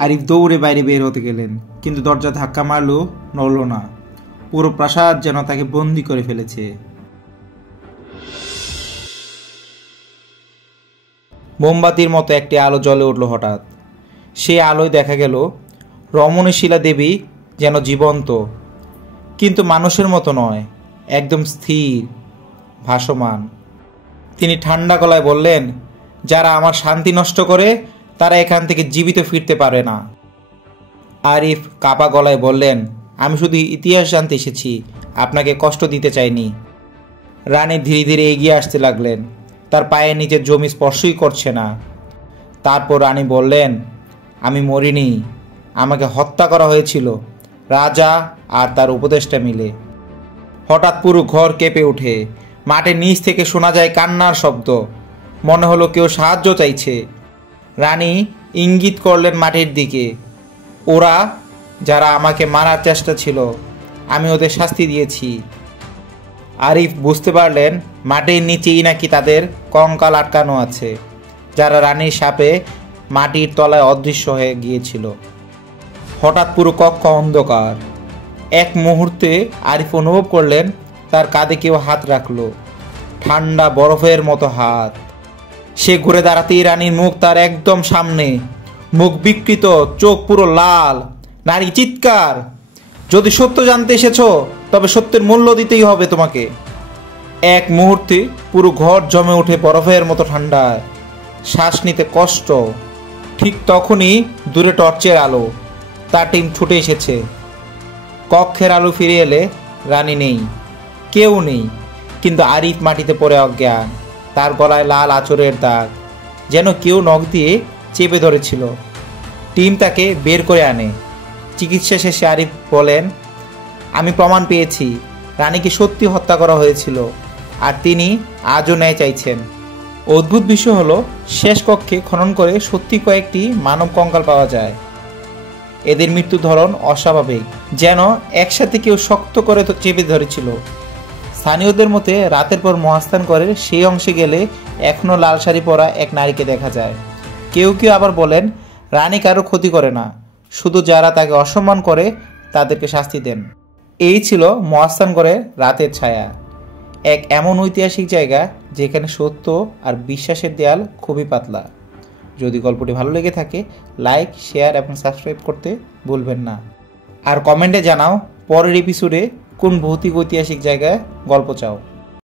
আরিফ দৌড়ে বাইরে বের হতে গেলেন, কিন্তু দরজা ধাক্কা মারল, নড়ল না। পুরো প্রাসাদ যেন তাকে বন্দি করে ফেলেছে। মোমবাতির মতো একটি আলো জ্বলে উঠল হঠাৎ। সেই আলোয় দেখা গেল রমণীশীলা দেবী যেন জীবন্ত, কিন্তু মানুষের মতো নয়, একদম স্থির, ভাসমান। তিনি ঠান্ডা গলায় বললেন, যারা আমার শান্তি নষ্ট করে তারা এখান থেকে জীবিত ফিরতে পারে না। আরিফ কাপা গলায় বললেন, আমি শুধু ইতিহাস জানতে এসেছি, আপনাকে কষ্ট দিতে চাইনি। রানী ধীরে ধীরে এগিয়ে আসতে লাগলেন, তার পায়ের নিচে জমি স্পর্শই করছে না। তারপর রানী বললেন, আমি মরিনি, আমাকে হত্যা করা হয়েছিল রাজা আর তার উপদেষ্টা মিলে। হঠাৎ পুরো ঘর কেঁপে ওঠে, মাটির নিচ থেকে শোনা যায় কান্নার শব্দ, মনে হলো কেউ সাহায্য চাইছে। রানী ইঙ্গিত করলেন মাটির দিকে, ওরা যারা আমাকে মারার চেষ্টা ছিল, আমি ওদের শাস্তি দিয়েছি। আরিফ বুঝতে পারলেন মাটির নিচেই নাকি তাদের কঙ্কাল আটকানো আছে, যারা রানীর শাপে মাটির তলায় অদৃশ্য হয়ে গিয়েছিল। হঠাৎ পুরো কক্ষ অন্ধকার। এক মুহূর্তে আরিফ অনুভব করলেন তার কাঁধে কেউ হাত রাখলো, ঠান্ডা বরফের মতো হাত। সে ঘুরে দাঁড়াতেই রানীর মুখ তার একদম সামনে, মুখ বিকৃত, চোখ পুরো লাল। নারী চিৎকার, যদি সত্য জানতে এসেছো তবে সত্যের মূল্য দিতেই হবে তোমাকে। এক মুহূর্তে পুরো ঘর জমে ওঠে বরফের মতো ঠান্ডায়, শ্বাস নিতে কষ্ট। ঠিক তখনই দূরে টর্চের আলো, তার টিম ছুটে এসেছে। কক্ষের আলো ফিরে এলে রানী নেই, কেউ নেই, কিন্তু আরিফ মাটিতে পড়ে অজ্ঞান, তার গলায় লাল আঁচড়ের দাগ, যেন কেউ নখ দিয়ে চেপে ধরেছিল। টিম তাকে বের করে আনে। চিকিৎসা শেষে আরিফ বলেন, আমি প্রমাণ পেয়েছি রানীকে সত্যি হত্যা করা হয়েছিল, আর তিনি আজও ন্যায় চাইছেন। অদ্ভুত বিষয় হলো, শেষ কক্ষে খনন করে সত্যি কয়েকটি মানব কঙ্কাল পাওয়া যায়। এদের মৃত্যুর ধরন অস্বাভাবিক, যেন একসাথে কেউ শক্ত করে চেপে ধরেছিল। স্থানীয়দের মতে রাতের পর মহাস্থান করে সেই অংশে গেলে এখনও লাল শাড়ি পরা এক নারীকে দেখা যায়। কেউ কেউ আবার বলেন, রানী কারো ক্ষতি করে না, শুধু যারা তাকে অসম্মান করে তাদেরকে শাস্তি দেন। এই ছিল মহাস্থানগড়ের রাতের ছায়া, এক এমন ঐতিহাসিক জায়গা যেখানে সত্য আর বিশ্বাসের দেয়াল খুবই পাতলা। যদি গল্পটি ভালো লেগে থাকে, লাইক, শেয়ার এবং সাবস্ক্রাইব করতে ভুলবেন না। আর কমেন্টে জানাও পরের এপিসোডে কোন ভৌতিক ঐতিহাসিক জায়গায় গল্প চাও।